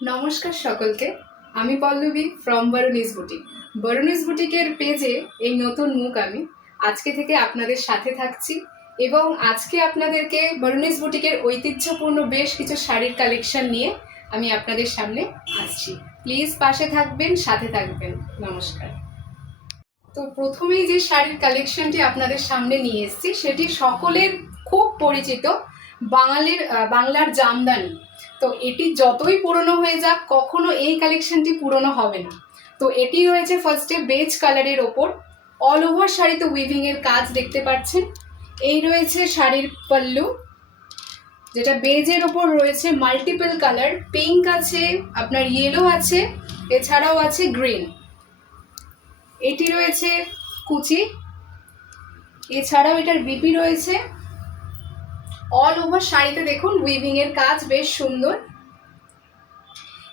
নমস্কার সকলকে। আমি পল্লবী ফ্রম বরুণীজ বুটিক। বরুণীজ বুটিকের পেজে এই নতুন মুখ আমি আজকে থেকে আপনাদের সাথে থাকছি এবং আজকে আপনাদেরকে বরুণীজ বুটিকের ঐতিহ্যপূর্ণ বেশ কিছু শাড়ির কালেকশন নিয়ে আমি আপনাদের সামনে আসছি। প্লিজ পাশে থাকবেন, সাথে থাকবেন। নমস্কার। তো প্রথমেই যে শাড়ির কালেকশনটি আপনাদের সামনে নিয়ে এসেছি সেটি সকলের খুব পরিচিত বাংলার জামদানি। তো এটি যতই পুরনো হয়ে যাক কখনো এই কালেকশনটি পুরনো হবে না। তো এটি রয়েছে ফার্স্টে বেজ কালারের ওপর, অল ওভার শাড়িতে উইভিং এর কাজ দেখতে পাচ্ছেন। এই রয়েছে শাড়ির পাল্লু, যেটা বেজের ওপর রয়েছে মাল্টিপল কালার, পিঙ্ক আছে, আপনার ইয়েলো আছে, এছাড়াও আছে গ্রিন। এটি রয়েছে কুচি, এছাড়াও এটার বিপি রয়েছে। অল ওভার শাড়িতে দেখুন উইভিং এর কাজ বেশ সুন্দর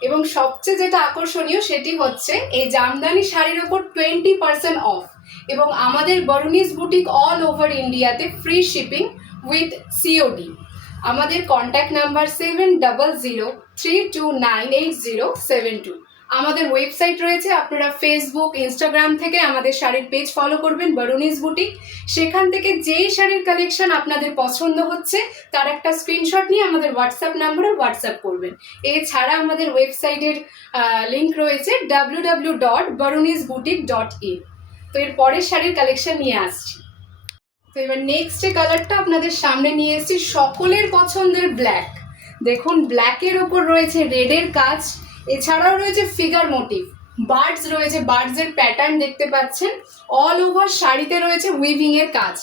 এবং সবচেয়ে যেটা আকর্ষণীয় সেটি হচ্ছে এই জামদানি শাড়ির উপর 20% অফ এবং আমাদের বরুণীজ বুটিক অল ওভার ইন্ডিয়াতে ফ্রি শিপিং উইথ সিওডি। আমাদের কন্ট্যাক্ট নাম্বার 7003298072। আমাদের ওয়েবসাইট রয়েছে, আপনারা ফেসবুক ইনস্টাগ্রাম থেকে আমাদের শাড়ির পেজ ফলো করবেন বরুণীজ বুটিক। সেখান থেকে যেই শাড়ির কালেকশন আপনাদের পছন্দ হচ্ছে তার একটা স্ক্রিনশট নিয়ে আমাদের হোয়াটসঅ্যাপ নাম্বারে হোয়াটসঅ্যাপ করবেন। এছাড়া আমাদের ওয়েবসাইটের লিঙ্ক রয়েছে www.barunizboutique.in। তো এর পরের শাড়ির কালেকশন নিয়ে আসছি। তো এবার নেক্সট যে কালারটা আপনাদের সামনে নিয়ে এসেছি সকলের পছন্দের ব্ল্যাক। দেখুন ব্ল্যাকের ওপর রয়েছে রেডের কাজ, এছাড়াও রয়েছে ফিগার মোটিভ, বার্ডস রয়েছে, বার্ডসের প্যাটার্ন দেখতে পাচ্ছেন। অল ওভার শাড়িতে রয়েছে উইভিং এর কাজ।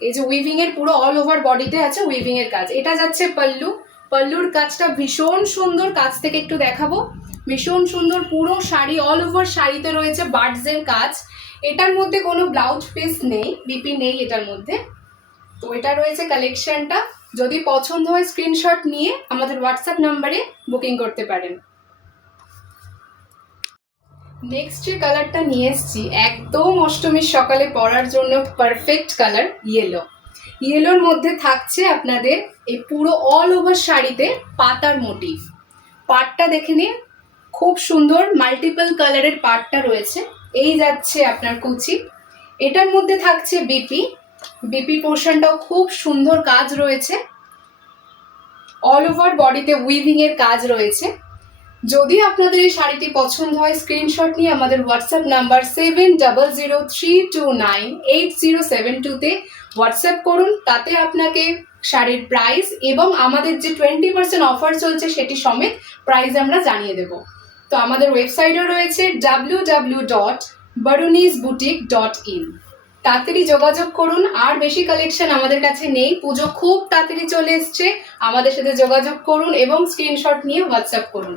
এই যে উইভিং এর পুরো অল ওভার বডিতে আছে উইভিং এর কাজ। এটা যাচ্ছে পাল্লু, পাল্লুর কাজটা ভীষণ সুন্দর, কাছ থেকে একটু দেখাবো। ভীষণ সুন্দর পুরো শাড়ি, অল ওভার শাড়িতে রয়েছে বার্ডসের কাজ। এটার মধ্যে কোনো ব্লাউজ পিস নেই, বিপি নেই এটার মধ্যে। তো এটা রয়েছে কালেকশনটা। যদি পছন্দ হয় স্ক্রিনশট নিয়ে আমাদের হোয়াটসঅ্যাপ নাম্বারে বুকিং করতে পারেন। নেক্সট যে কালারটা নিয়ে এসেছি একদম অষ্টমীর সকালে পরার জন্য পারফেক্ট কালার, ইয়েলো। ইয়েলোর মধ্যে থাকছে আপনাদের এই পুরো অল ওভার শাড়িতে পাতার মোটিভ। পাটটা দেখে নিন, খুব সুন্দর মাল্টিপল কালারের পাটটা রয়েছে। এই যাচ্ছে আপনার কুচি, এটার মধ্যে থাকছে বিপি, বিপি পোর্শনটাও খুব সুন্দর কাজ রয়েছে। অল ওভার বডিতে উইভিং এর কাজ রয়েছে। যদি আপনাদের এই শাড়িটি পছন্দ হয় স্ক্রিনশট নিয়ে আমাদের হোয়াটসঅ্যাপ নাম্বার 7003298072-তে হোয়াটসঅ্যাপ করুন। তাতে আপনাকে শাড়ির প্রাইস এবং আমাদের যে 20% অফার চলছে সেটি সমেত প্রাইস আমরা জানিয়ে দেব। তো আমাদের ওয়েবসাইটও রয়েছে www.barunizboutique.in। তাড়াতাড়ি যোগাযোগ করুন। আর বেশি কালেকশন আমাদের কাছে নেই, পুজো খুব তাড়াতাড়ি চলে এসছে। আমাদের সাথে যোগাযোগ করুন এবং স্ক্রিনশট নিয়ে হোয়াটসঅ্যাপ করুন।